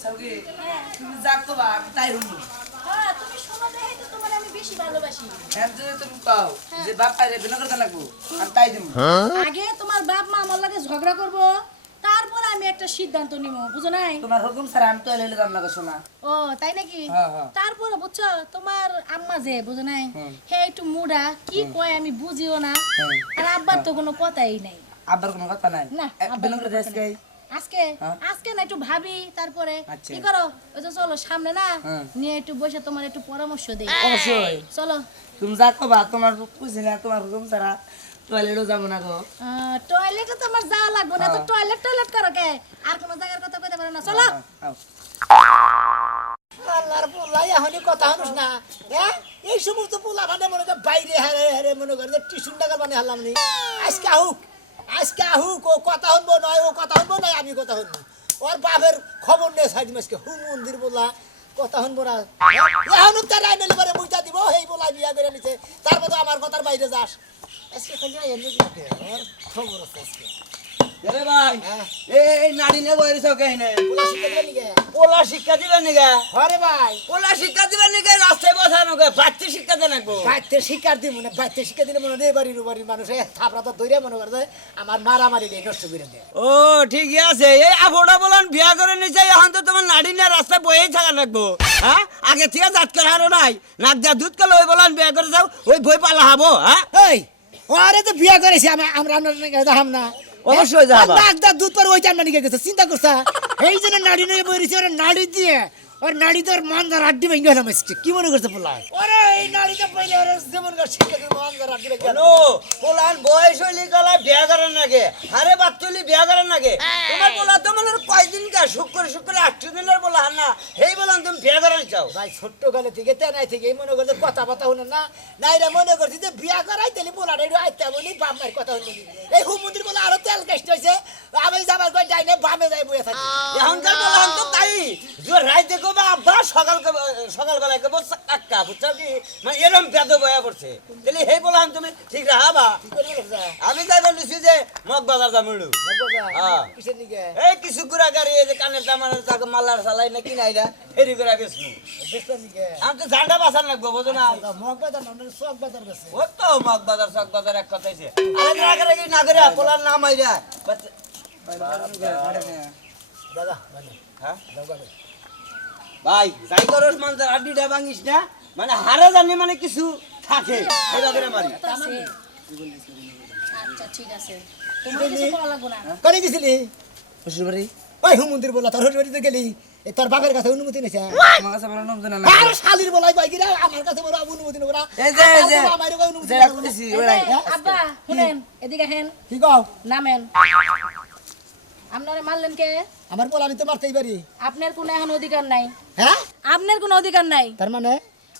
বুঝছো কি তুমি যা কবা আমি তাই হইনি হ্যাঁ তুমি শোনো দেখে তো তোমার আমি বেশি ভালোবাসি হ্যাঁ যদি তুমি কও যে বাপ পাইলে বিনা করতে লাগবো আমি তাই দেবো আগে তোমার বাপ মা আমার লাগে ঝগড়া করবো তারপর আমি একটা সিদ্ধান্ত নিব বুঝো নাই তোমার হুকুম ছাড়া আমি তো এলে দাম লাগা শোনা ও তাই নাকি হ্যাঁ, হ্যাঁ। তারপরে বুঝছো তোমার আম্মা যে বুঝো নাই হে একটু মুডা কি কয় আমি বুঝিও না আর আব্বার তো কোনো কথাই নাই আব্বার কোনো কথা নাই না, আব্বার বিনা কোনো করে কথা আজকে নাই। আজকে হ্যাঁ। আজকে না একটু ভাবি তারপরে আচ্ছা। কি করো ওই তো চলো সামনে না হ্যাঁ। নিয়ে একটু বসে তোমার একটু পরামর্শ দেই অবশ্যই চলো তুমি যা কবা তোমার বুঝি না তোমার হুকুম ছাড়া টয়লেটও যাবো না গো টয়লেটে তোমার যাওয়া লাগবে না তো টয়লেট টয়লেট করো কে আর কোনো জায়গার কথা কইতে পারো না চলো আও। আল্লাহর পোলা এখনই কথা হনুস না হ্যাঁ এই সমস্ত পোলা মানে মনে কর বাইরে হারে হারে মনে করে যে টিসুন টাকা মানে হারলাম নি আজকে আহুক ও কথা শুনবো নয় ও কথা শুনবো নয় আমি কথা শুনবো ওর বাপের খবর নেই সাইড মাসকে হু মন্দির বলা কথা শুনবো না এখনও তার আইন এলিবারে মুইটা দিব এই বলা বিয়া করে নিছে তার মতো আমার কথার বাইরে যাস আজকে খালি এমনি লাগে ওর খবর আছে আজকে আরে ভাই হ্যাঁ এই নারী নে বইরে সব কাহিনে পোলা শিখে দিবে নিগে পোলা শিক্ষা দিবেন নিগা হরে ভাই পোলা শিক্ষা দিবেন নিগা রাস্তায় বসানো গে বাচ্চা শিক্ষা দেন নাকবো বাইতে শিকার দিব না বাইতে শিকার দিলে মনে হয় বাড়ির বাড়ির মানুষে থাপড়া তো দইরে মনে করে আমার মারামারি দিয়ে নষ্ট করে দেয় ও ঠিকই আছে এই আফোড়া বলান বিয়া করে নিছে এখন তো তোমার নারী না রাস্তায় বইয়েই থাকা লাগবো হ্যাঁ আগে থেকে জাত করে হারো নাই নাক দিয়া দুধ কলে ওই বলান বিয়া করে যাও ওই বই পালা হাবো হ্যাঁ এই ওরে তো বিয়া করেছি আমরা দেখাম না অবশ্যই যাবা। নাকদা দুধ পরে ওই চান নিয়ে গেছে চিন্তা করছা এই জন্য নাড়ি নিয়ে বইরেছি ওরা নাড়ি দিয়ে ওর নাড়ি তোর মানদার আড্ডি ভেঙে গেলাম আজকে কি মনে করছে পোলা ওরে এই নাড়িতে পইলে ওরে যেমন করে শিখে দিল মানদার আড্ডি ভেঙে গেল হ্যালো পোলান বয়স হইলি গলা বিয়া করেন নাকি আরে বাচ্চলি বিয়া করেন নাকি তোমার বলা তো মানে কয়দিন কা শুক্র 8 দিনের বলা না এই বলান তুমি বিয়া করেন চাও ভাই ছোট্ট কালে থেকে তেনাই থেকে এই মনে করছে কথা কথা শুনে না নাইরা মনে করছি যে বিয়া করাই তেলি পোলাটা একটু আইতে বলি বাপ মায়ের কথা শুনে এই হুমুন্দির বলে আরো তেল কেষ্ট হয়েছে আমি যাবার কই যাই না বামে যাই বইয়া থাকি এখনকার বলান তো তাই যে রাইতে কো বা আব্বা সকালবেলায় কো কাকা বুঝছো কি মানে এরকম বেদ বয়া পড়ছে তাহলে এই বলান তুমি ঠিক রাহাবা কি করে বলছা আমি তাই বলছি যে মগবাজার যামুড়ু হ্যাঁ। কিসের নিকে এই কিছু গুড়া গাড়ি এই যে কানের দামানের তাকে মালার চালাই না কিনাই না ফেরি করে বেসমু বেসন নিকে আমি তো ঝান্ডা বাসার লাগবো বুঝো না মগ বাজার না সব বাজার গেছে ও তো মগবাজার চক বাজার এক কথাইছে আরে না করে কি না করে পোলার নাম আইরা দাদা মানে হ্যাঁ দাদা ভাই যাই করস মানুষের আড্ডিটা ভাঙিস না মানে হারে জানি মানে কিছু থাকে সেটা করে মারি তো আছে। আচ্ছা ঠিক আছে তোমার কিছু করা লাগবে না করে গেছিলি শ্বশুরবাড়ি ওই হুমন্দির বলা তোর শ্বশুরবাড়িতে গেলি এ তোর বাপের কাছে অনুমতি নিছে তোমার কাছে বলো নমতে না আর শালির বলাই ভাই কিরা আমার কাছে বড় অনুমতি নেব না এই যে আমার কাছে অনুমতি যেটা নেব না। কইছি এই ওই যে, আব্বা শুনেন এদিকে হেন কি কও নামেন আপনারে মারলেন কে আমার বল আমি তো মারতেই পারি আপনার কোনো এখন অধিকার নাই হ্যাঁ আপনার কোনো অধিকার নাই তার মানে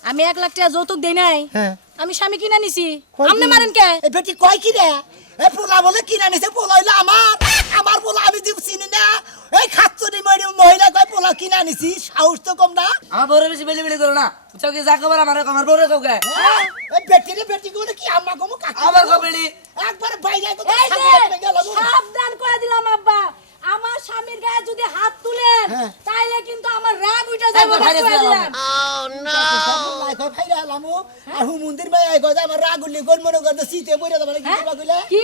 আমি 1 লাখ টাকা যৌতুক দেই নাই হ্যাঁ আমি স্বামী কিনা নিছি কই আপনি কি? মারেন কে এই বেটি কয় কি রে এই পোলা বলে কিনা নিছে পোলা হইলো আমার পোলা আমি দিব চিনি না এই খাচ্চনি মহিলা কয় পোলা কিনা নিছি সাহস তো কম না আমার বউরে বেশি বেলি বেলি করো না বুঝছো কি যা কবার আমার বউরে কাউকে হ্যাঁ? এই বেটি রে বেটি কোনে কি আম্মা কমু কাকা আমার কবেলি একবার বাইরে তো এই যে, সামনে গেল সাবধান করে দিলাম আব্বা আমার স্বামীর গায়ে যদি হাত তুলেন হ্যাঁ। তাইলে কিন্তু আমার রাগ উঠে যাবে একবার বাইরে করে দিয়ে দিলাম। আর হুমন্দির ভাই আই কয় আমার রাগুলি গোল মনে করতে শীতে পড়ে যাবে কি হ্যাঁ? করবা কইলে কি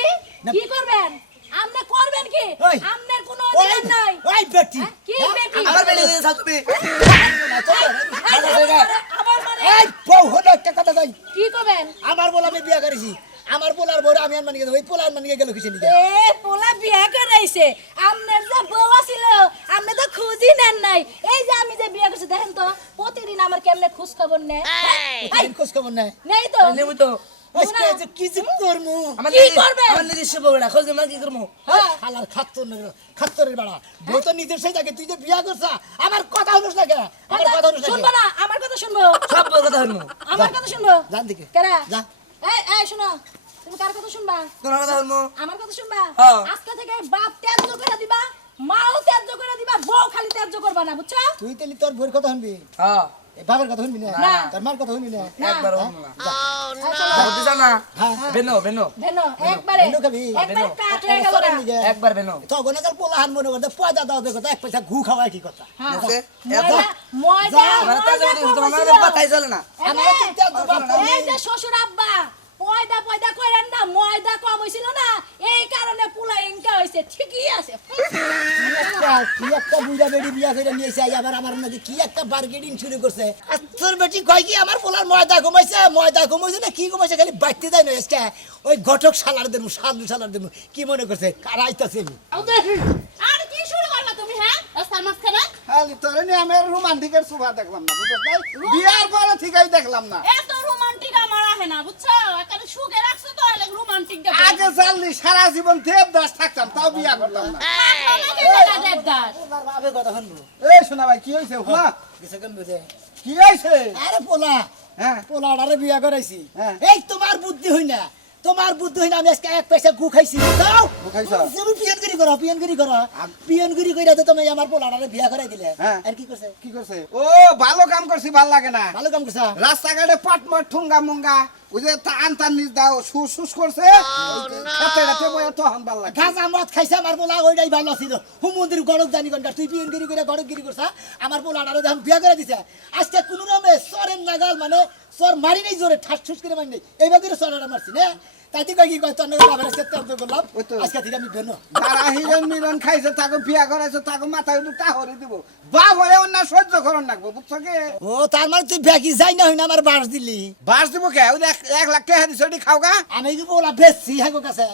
কি করবেন আপনি করবেন কি ওই। আপনার কোনো ওই অধিকার নাই ওই বেটি হ্যাঁ? কি বেটি আমার বেলি দিয়ে যাও তুমি আবার মানে এই বউ হলো একটা কথা কই কি করবেন আমার বল আমি বিয়া করেছি আমার পোলার বড় আমি আর মানিকে ওই পোলার মানিকে গেল কিসে নিকে এ পোলা বিয়া করাইছে আপনার যে বউ ছিল আপনি তো খুঁজি নেন নাই এই যে আমি যে বিয়া করছি দেখেন তো প্রতিদিন আমার কেমনে খোঁজ খবর নেয় এই খোঁজ খবর নাই নেই তো নেবো তো আজকে যে কি যে করমু আমার কি করবেন? আমার নিজস্ব বউরা খোঁজ মা কি করবো হ্যাঁ। হালার খাত্তরের বাড়া বউ তো নিজের সেই জায়গায় তুই যে বিয়া করছা আমার কথা হলো না কেন আমার কথা হলো শুনবো না আমার কথা শুনবো সব বউর কথা হইমু আমার কথা শুনবো জান দিকে কেরা যা এই শুনো তুমি কার কথা শুনবা তোমার কথা হইমু আমার কথা শুনবা হ্যাঁ। আজকে থেকে বাপ ত্যায্য করে দিবা মাও ত্যায্য করে দিবা বউ খালি ত্যায্য করবা না বুঝছো তুই তেলি তোর বউর কথা শুনবি হ্যাঁ বাবার কথা শুনবি না না। তোর মার কথা শুনবি না একবার হবো না চলো বুঝতে জান না বেনো বেনো ভেনো একবারে ভেনো খাবি? একবারে কাট হয়ে গেল না। একবার বেনো তখন একাল পোলাহান মনে করতে পয়দা দাও দেখো এক পয়সা ঘু খাওয়ায় কি কথা হ্যাঁ বুঝছে? ময়দা মানে তাজা তোমার মানে কথাই চলে না আমার তো তেল তো বাপ খাই এই যে শ্বশুর আব্বা পয়দা কইরেন না ময়দা কম হইছিল না এই কারণে পোলা ইনকা হইছে ঠিকই আছে কি একটা বুড়া বেড়ি বিয়া করে নিয়েছে আবার আমার নাকি কি একটা বার্গেনিং শুরু করছে আর তোর বেটি কয় কি আমার পোলার ময়দা কমাইছে না কি কমাইছে খালি বাইতে যায় না আজকে ওই ঘটক সালার দেবো সালার দেবো কি মনে করছে কার আইতাছে আর কি শুরু করলা তুমি হ্যাঁ রাস্তার মাঝখানে খালি তোরে নিয়ে আমি রোমান্টিকের সুভা দেখলাম না বুঝছ নাই বিয়ার পরে ঠিকই দেখলাম না এত রোমান্টিক আমার আহে না বুঝছো এখানে সুখে রাখছো তো এলে রোমান্টিক দেব আগে চাললি সারা জীবন দেবদাস থাকতাম তাও বিয়া করতাম না দেবদাস বাপে কথা শুনবো এই শোনা ভাই কি হইছে হুমা কিছু কেন বুঝে কি হইছে আরে পোলা হ্যাঁ পোলাটারে বিয়া করাইছি হ্যাঁ। এই তোমার বুদ্ধি হই না আমি আজকে এক পয়সা গু খাইছি দাও গু খাইছো? তুমি পিয়নগিরি করো পিয়নগিরি কইরা তো তুমি আমার পোলাটারে বিয়া করাই দিলে হ্যাঁ। আর কি করছে কি করছে ও ভালো কাম করছি ভাল লাগে না ভালো কাম করছা রাস্তাঘাটে পটমট ঠুঙ্গা মুঙ্গা ওই যে আনতার নিজ দাও সুস করছে খেতে খেতে বয়ে তখন ভাল লাগে গাছ আমরাত খাইছে আমার পোলা ওইটাই ভালো ছিল হুমন্দির গড়ক জানি কোনটা তুই পিয়নগিরি করে গড়কগিরি করছা আমার পোলাটারে যখন বিয়া করে দিছে আজকে কোন রকমে সরের নাগাল মানে সর মারি নেই জোরে ঠাস ঠুস করে মারি নেই এইভাবে সরটা মারছি না তাইতে কই কি কয় তোর নাগাল আবার আজকে তর্ক করলাম ওই তো। আজকে থেকে আমি বেনো যারা হিরণ মিরন খাইছে তাকে বিয়া করাইছে তাকে মাথায় উঠে টাহরে দিব বাপ হয়ে অন্য সহ্য করন লাগবো বুঝছো কি ও তার মানে তুই ব্যাকি যাই না হই না আমার বাস দিলি বাস দিব কে ওই 1 লাখ টাকা দিছ ওটি খাও গা আমি কি বলা বেশি হাগো কাছে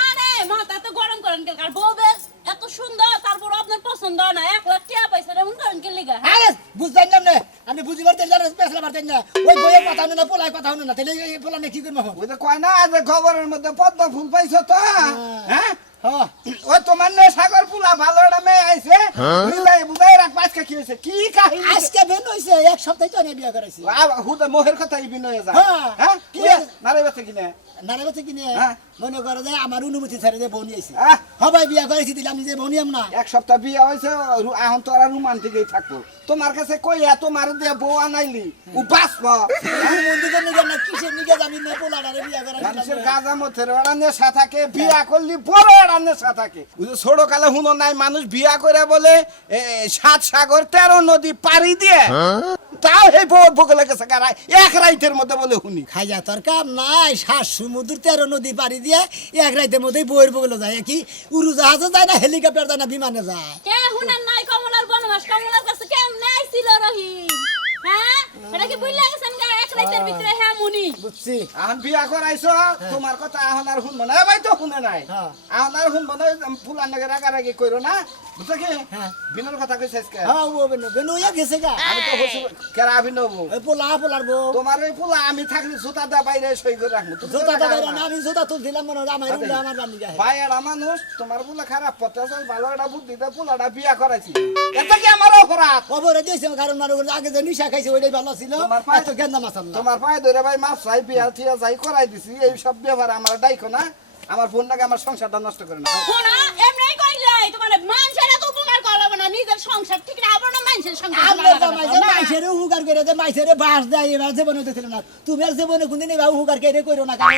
আরে মাথা তো গরম করেন কে কার বউ বেশ এত সুন্দর তারপর আপনার পছন্দ না 1 লাখ টাকা পয়সা এমন করেন কে লিগা আরে বুঝতাম না নে আমি বুঝি পারতে জানা পেছলা পারতেন না ওই বইয়ের কথা না পোলাই কথা হলো না তাহলে এই পোলা নে কি করব ওই যে কয় না যে খবরের মধ্যে পদ্ম ফুল পাইছো তো হ্যাঁ হ্যাঁ ওই তোমার নে সাগর পুলা ভালো একটা মেয়ে আইছে বুঝাই বুঝাই রাখ পাঁচকা কি হইছে কি কাহিনী আজকে বেন হইছে এক সপ্তাহ তো আমি বিয়া করাইছি হুদা মোহের কথা ইবিন হয়ে যায় হ্যাঁ। হ্যাঁ কি নারে বেতে কিনে নারে বাচ্চা কিনে হ্যাঁ। মনে করে যে আমার অনুমতি ছাড়ে যে বনি আইছে আহ। সবাই বিয়া করাইছি দিলাম যে বনিয়াম না এক সপ্তাহ বিয়ে হয়েছে এখন তো আর রোমান্টিকই থাকবো তোমার কাছে কইয়া তোমার দিয়ে বউ আনাইলি ও বাঁচব মন্দিরের নিগে না কিসের নিগে যাবি না পোলাটারে বিয়া মানুষের করাইছি গাজা মধ্যে ওরা নেশা থাকে বিয়া করলি বড় একটা নেশা থাকে ওই যে ছোট কালে হুনো নাই মানুষ বিয়া করে বলে 7 সাগর 13 নদী পাড়ি দিয়ে তাও এই বউ বগলে গেছে গাড়ায় এক রাইতের মধ্যে বলে হুনি খাইয়া তোর কাম নাই শ্বাস সমুদ্র 13 নদী পাড়ি দিয়ে এক রাইতের মধ্যেই বইয়ের বগলে যায় কি উড়োজাহাজে যায় না হেলিকপ্টার যায় না বিমানে যায় কে হুনার নাই কমলার বনবাস কমলার কাছে কেমনে আইছিল রহিম হ্যাঁ এটা কি বুঝলা গেছেন গা এক রাতের ভিতরে হ্যাঁ মুনি বুঝছি এখন বিয়া করাইছো তোমার কথা এখন আর শুনবো না ভাই তো শুনে নাই হ্যাঁ। এখন আর শুনবো না ফুলার নাকি রাগারাগি করো না বুঝছো কি হ্যাঁ। বিনোর কথা কইছে আজকে হ্যাঁ ও বেনো বেনো ইয়া গেছে গা আমি তো হসু কেরা বিনোব ওই পোলার বউ তোমার ওই ফুলা আমি থাকলে জুতা দা বাইরে সই করে রাখবো তুমি জোতা তো বাইরে রাখবা না না। আমি জোতা তুলছিলাম মনে হয় আমার উল্টা আমার রান্নি গায়ে ভাই আর মানুষ তোমার ফুলা খারাপ পথে চল ভালো একটা বুদ্ধিতে ফুলাটা বিয়া করাইছি এটা কি আমার অপরাধ খবরে দিয়েছে কারণ মানুষ আগে যে নিশা খাইছে ওইটাই ভালো ছিল তোমার পায়ে- এত গেন্দা মাসাল না তোমার পায়ে ধরে ভাই মাছ চাই বিয়া থিয়া যাই করাই দিছি এই সব ব্যাপারে আমার ডাইখো না আমার বোনটাকে আমার সংসারটা নষ্ট করে না শোনা এমনি কইলাই তোমার মানুষের এত উপকার করব না নিজের সংসার ঠিক রাখবো না মানুষের সংসার আমরা জামাই যে মাইছেরে হুগার করে যে মাইছেরে বাস দেয় এবার জীবনে দিছিল না তুমি আর জীবনে কোনদিন এবার হুগার কেড়ে কইরো না কারণ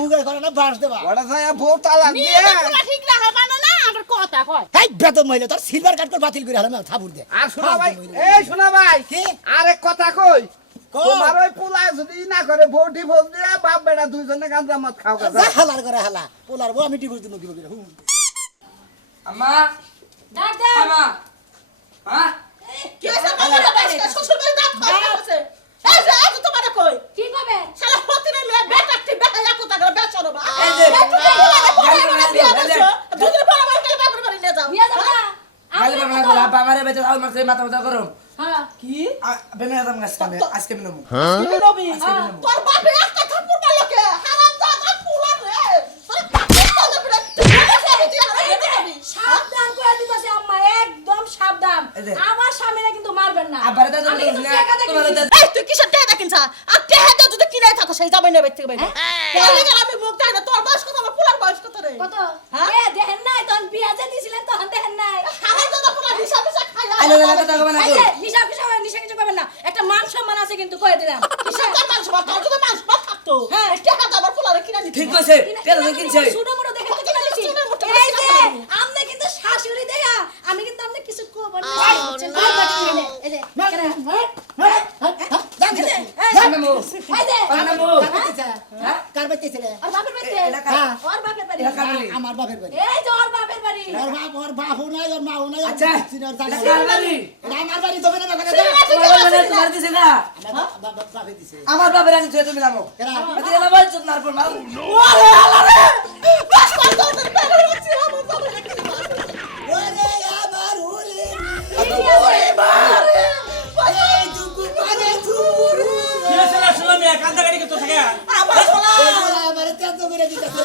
হুগার করে না বাস দেবা ওটা যায় বউ তালাক দিয়ে নিজের ঠিক রাখবা না আবার কথা কয় এই বেতন মহিলা তোর সিলভার কার্ড করে বাতিল করে হলাম থাপুর দে আর শোনা ভাই এই শোনা ভাই কি? আরেক কথা কই কও। তোমার ওই পোলায় যদি না করে বউ ডিভোর্স দিয়ে বাপ বেটা দুইজনে গাঁজা মদ খাও যা গাজা হালার করে হালা পোলার বউ আমি টিপুর দিন কি বলি আম্মা ডাক দে আম্মা হ্যাঁ কি হইছে বাবা বাইরে শ্বশুর বাড়ি দাঁত খাইছে এই যে এত তোমার কই কি কবে শালা হতিরে লয়ে বেটাটি বেটা এত টাকা বেচলো বা এই যে, দুদিন পর আবার কালে বাপের বাড়ি নিয়ে যাও নিয়ে যাও না গালি পাবে না বলা বাবা মারে বেঁচে আল মারছে মাথা মাথা করো হ্যাঁ কি বেনো আদম আজকে বেনো কি নবী তোর বাপে একটা থাপ্পড় মারলো কে হারাম দাদা পুলা রে তোর বাপে তো বিরাট সাবধান করে দিতেছে আম্মা একদম সাবধান এই যে। আমার স্বামীরা কিন্তু মারবেন না আব্বারে তো আমি কিন্তু না, টাকা দেখি। তোমারে তো- এই তুই কিসের টাকা দেখিস আর টাকা দিয়ে যদি কিনে থাকো সেই যাবে না বাইতে বাইরে আমি মুখ দেয় না তোর বয়স কত আমার পুলার বয়স কত রে কত হ্যাঁ? এ দেখেন নাই তখন বিয়াজে দিছিলেন তখন দেখেন নাই হারাম দাদা পুলা হিসাব হিসাব খাইয়া আলো কথা কবে না এই যে নিশা কিছু করবেন না একটা একটা মান সম্মান আছে কিন্তু কয়ে দিলাম কিসের? হ্যাঁ ঠিক কইছে তেল কিনছে ছোট মোটো দেখে তো কিনা দিছি এই যে আমনে কিন্তু শাশুড়ি দেখা আমি কিন্তু আমনে কিছু কব না বুঝছেন? এই যে কেরা? নামো এই যে নামো কার বাইতেছে রে? আর বাপের বাড়ি এটা কার? ওর বাপের বাড়ি এটা কার বাড়ি? আমার বাপের বাড়ি। এই যে ওর বাপের বাড়ি ওর বাপও নাই, ওর মাও নাই, ওর আচ্ছা সিনিয়র জানে এটা কার না। বাড়ি? এটা আমার বাড়ি তবে না বাগানে যা। তোমার বাড়ি তোমার দিছে না বাপে দিছে। আমার বাপের আনি তুই তুমি নামো কেরা? আদি না বল চুপ নারপর মার ওরে আমার ওরে ওরে মারে এই দুকু পারে তুরু কি হইছে রে শুনলাম এক কান্দা গাড়ি কত থাকে আমার বলা আমারে তেজ করে দিতেছে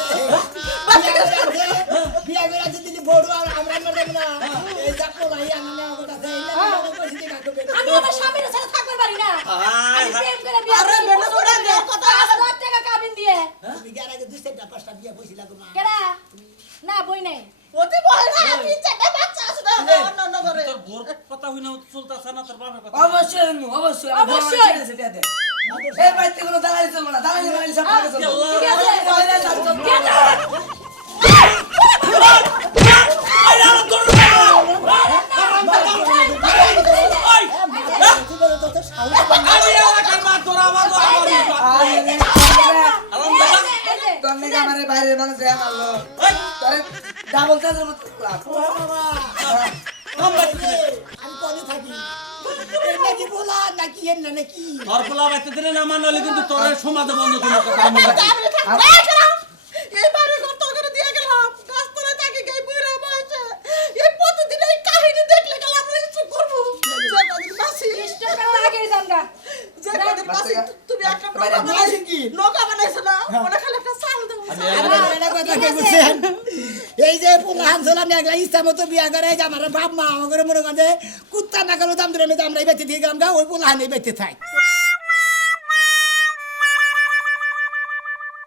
বিয়া করে দিলি বড় আর আমরা মরে যাব না এই যাকো ভাই আমি না কথা দেই না কইছি কি কাকবে আমি আমার স্বামীর সাথে থাকতে পারি না আমি প্রেম করে বিয়ে আরে করি, বেটা পছন্দ করে, 5 লাখ টাকা কাবিন দিয়ে তুমি কি আগে দুই চারটা পাঁচটা বিয়া কইছিলা গো মা কেরা না বই নাই অতি বড় না তিন চারটা বাচ্চা আছে না অন্য করে তোর বোর কথা হইনা চলতাছ না তোর বাপের কথা অবশ্যই নু অবশ্যই অবশ্যই। এই বাইতে কোনো দালালি চলবে না দালালি মারি সব টাকা চলবে ঠিক আছে বাইরে যাও, চল। তুই বলে তো সাউন্ড আমি এলাকার মা তোর আমার আরে রে, এই যে তোর নাকি আমার এই বাইরের মানুষ রে মারলো তোরে ডাবল চার্জের মতো ক্লাস আমি কোনে থাকি এই নাকি বলা নাকি এর না নাকি তোর পোলা বাইতে দিলে না মানলে কিন্তু তোর সমাজে বন্ধ তোমার কথা আমি এই বাড়ি ঘর তো করে দিয়ে গেলাম গাছ তলে থাকি গাই বুইরা বসে এই প্রতিদিন এই কাহিনী দেখলে গেল আমরা কিছু করব যে কদিন বাসি স্টপ করা আগে জানগা যে কদিন বাসি তুমি একটা বাইরে নৌকা বানাইছো কি নৌকা বানাইছো না ওটা খালি একটা চাল দেবো এই যে পোলাহান ছিলাম একলা ইচ্ছা মতো বিয়া করে যে আমার বাপ মা আমার মনে করে কুত্তা না গেল দাম ধরে আমরা এই বেঁচে দিয়ে গেলাম গা ওই পোলাহান এই বেঁচে থাই